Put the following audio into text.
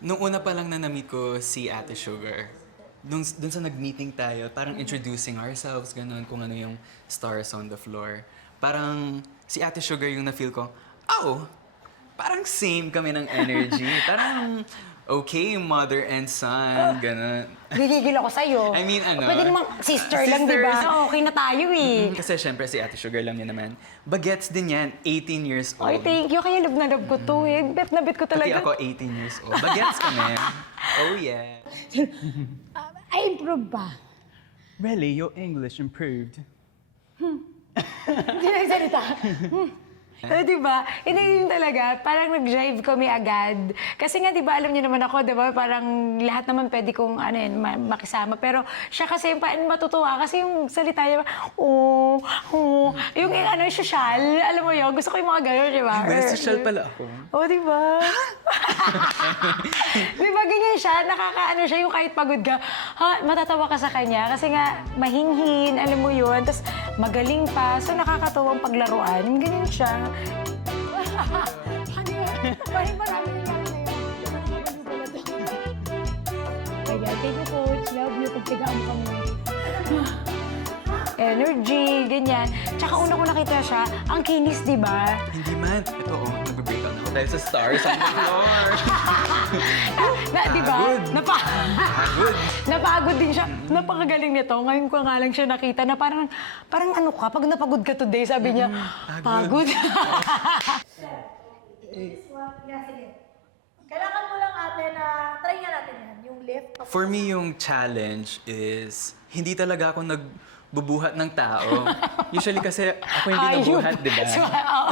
Nung una pa lang na na-meet ko si Ate Sugar, dun sa nag-meeting tayo, parang introducing ourselves, ganun, kung ano yung stars on the floor. Parang si Ate Sugar yung na-feel ko, oh, parang same kami ng energy. Parang okay, mother and son, ganun. Gigigil ako sa'yo. I mean, ano? Pwede namang sister lang, di ba? Sisters. Okay na tayo eh. Kasi syempre si Ate Sugar lang niya naman. Bagets din yan, 18 years old. Ay, thank you. Kaya love na love ko to eh. Bet na bet ko Pati talaga. ako 18 years old. Bagets kami. Oh yeah. Ay, improve ba? Really, your English improved. Hindi na salita. Diba? Hindi yun talaga. Parang nag-drive kami agad. Kasi nga, diba, alam niyo naman ako, diba, parang lahat naman pwede kong makisama. Pero siya kasi matutuwa kasi yung salita niya, yung social, alam mo yun, gusto ko yung mga gano'n, diba? Well, social pala ako. Oh, diba? Diba, ganyan siya, nakakaano siya, yung kahit pagod ka, matatawa ka sa kanya. Kasi nga, mahinhin, alam mo yun, tapos magaling pa, so nakakatuwang paglaruan, ganyan siya. Ano yun? Parang marami yung Ayan, thank you, Coach. Love you. Pagtigaan mo kami. Energy, ganyan. Tsaka una ko nakita siya, ang kinis, di ba? Hindi man. Ito, nag-break out ako dahil sa stars on the floor. Di ba? Pagod. Pagod. Napagod din siya. Napakagaling nito. Ngayon ko nga lang siya nakita na parang ano ka, pag napagod ka today, sabi niya, pagod. Kailangan mo lang ate na, try nga natin yan, yung lift. For me, yung challenge is, hindi talaga ako nagbubuhat ng tao. Usually kasi ako yung Hayop. binabuhat, di ba? So, oo.